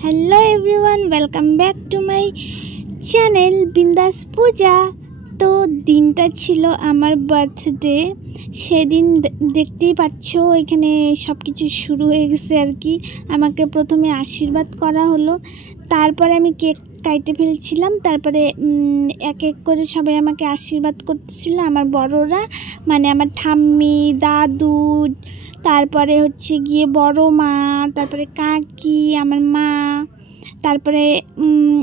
Hello everyone, welcome back to my channel Bindaas Puja. तो दिनटा छिलो आमार बार्थडे। सेदिन देखतेई पाच्छो एखाने सबकिछु शुरू हये गेछे आर कि। आमाके प्रथमे आशीर्वाद करा हलो, तारपरे आमी केक काइटे फेलछिलाम। तारपरे एक एक करे सबाई आमाके आशीर्वाद करतेछिलो आमार बड़ोरा, माने आमार ठाम्मी, दादू, तारपरे होच्छे गिये बड़ो मा, तारपरे काकी, आमार मा, तारपरे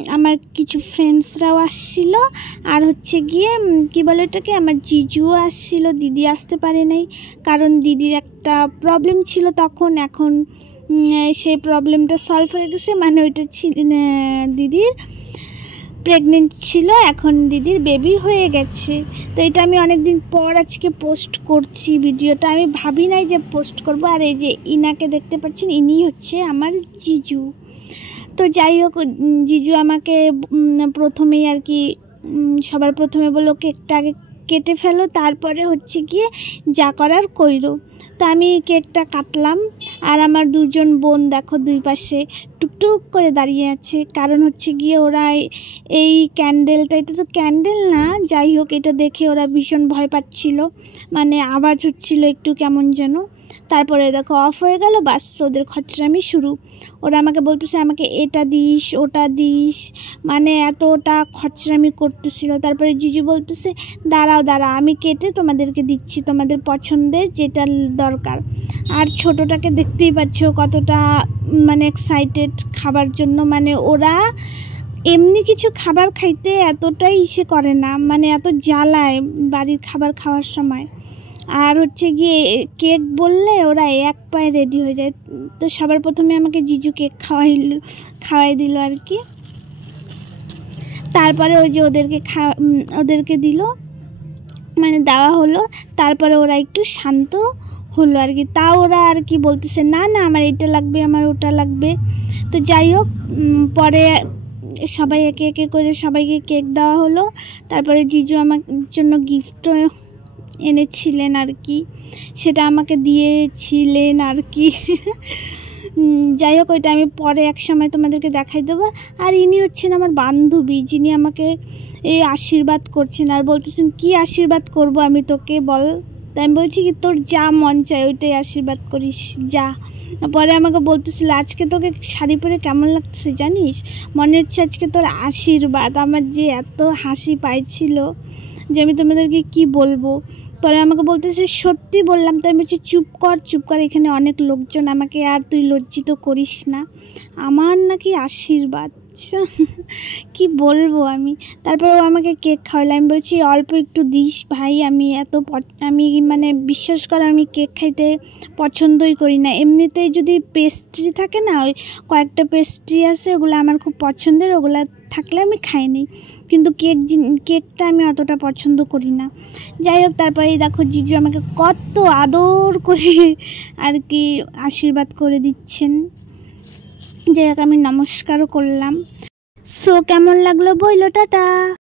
आमार किछु फ्रेंड्सराও आसछिलो और होच्छे गिये कि बोले एटाके आमार जिजुও आसछिलो। दिदी आसते पारे नाई कारण दिदिर एकटा प्रब्लेम छिलो तखन, एखन সেই प्रब्लेमটা सल्व হয়ে গেছে। মানে ওইটা দিদির প্রেগনেন্ট ছিল, এখন দিদির বেবি হয়ে গেছে। তো এটা আমি অনেক দিন পর আজকে পোস্ট করছি ভিডিওটা। আমি ভাবি নাই যে পোস্ট করব। আর এই যে ইনাকে দেখতে পাচ্ছেন, ইনি হচ্ছে আমার জিজু। তো যাই হোক, জিজু আমাকে প্রথমেই আর কি সবার প্রথমে বললো কেকটা আগে কেটে ফেলো, তারপরে হচ্ছে গিয়ে যা করার কইরো। তো আমি কেকটা কাটলাম আর আমার দুজন বোন দেখো দুই পাশে টুকটুক করে দাঁড়িয়ে আছে। কারণ হচ্ছে গিয়ে ওরা এই ক্যান্ডেলটা, এটা তো ক্যান্ডেল না, যাই হোক এটা দেখে ওরা ভীষণ ভয় পাচ্ছিল, মানে আওয়াজ হচ্ছিল একটু কেমন যেন। তারপরে দেখো অফ হয়ে গেল, বাস ওদের খচ্চরামি শুরু। ওরা আমাকে বলতেছে আমাকে এটা দিস ওটা দিস, মানে এতটা খচ্চরামি করতেছিল। তারপরে জিজু বলতেছে দাঁড়াও দাঁড়াও, আমি কেটে তোমাদেরকে দিচ্ছি, তোমাদের পছন্দের যেটা দরকার। আর ছোটোটাকে দেখতেই পাচ্ছ কতটা মানে এক্সাইটেড খাবার জন্য। মানে ওরা এমনি কিছু খাবার খাইতে এতটাই ইসে করে না, মানে এত জ্বালায় বাড়ির খাবার খাওয়ার সময়। আর হচ্ছে গিয়ে কেক বললে ওরা এক পায়ে রেডি হয়ে যায়। তো সবার প্রথমে আমাকে জিজু কেক খাওয়াই দিল আর কি। তারপরে ওই যে ওদেরকে দিল, মানে দেওয়া হলো। তারপরে ওরা একটু শান্ত হলো আর কি। তাও ওরা আর কি বলতেছে না না আমার এটা লাগবে, আমার ওটা লাগবে। তো যাই হোক, পরে সবাই একে একে করে সবাইকে কেক দেওয়া হলো। তারপরে জিজু আমার জন্য গিফটও এনেছিলেন আর কি, সেটা আমাকে দিয়েছিলেন আর কি। যাই হোক, ওইটা আমি পরে এক সময় তোমাদেরকে দেখাই দেবো। আর ইনি হচ্ছেন আমার বান্ধবী, যিনি আমাকে এই আশীর্বাদ করছেন আর বলতেছেন কি আশীর্বাদ করব আমি তোকে বল। তাই আমি বলছি কি তোর যা মন চায় ওইটাই আশীর্বাদ করিস যা। পরে আমাকে বলতেছিল আজকে তোকে শাড়ি পরে কেমন লাগতেছে জানিস, মনে হচ্ছে আজকে তোর আশীর্বাদ। আমার যে এত হাসি পাইছিল যে আমি তোমাদেরকে কি বলবো। পরে আমাকে বলতেছে সত্যি বললাম। তো আমি বলছি চুপ কর, এখানে অনেক লোকজন, আমাকে আর তুই লজ্জিত করিস না, আমার নাকি আশীর্বাদ। কি বলবো আমি। তারপর ও আমাকে কেক খাওয়ালো। আমি বলছি অল্প একটু দিস ভাই, আমি মানে বিশ্বাস করো আমি কেক খাইতে পছন্দই করি না। এমনিতেই যদি পেস্ট্রি থাকে না, ওই কয়েকটা পেস্ট্রি আছে ওগুলো আমার খুব পছন্দের, ওগুলো থাকলে আমি খাই নিই, কিন্তু কেকটা আমি অতটা পছন্দ করি না। যাই হোক, তারপরে দেখো জিজু আমাকে কত আদর করে আর কি আশীর্বাদ করে দিচ্ছেন। যাই হোক, আমি নমস্কারও করলাম। সো কেমন লাগলো বইলো, টাটা।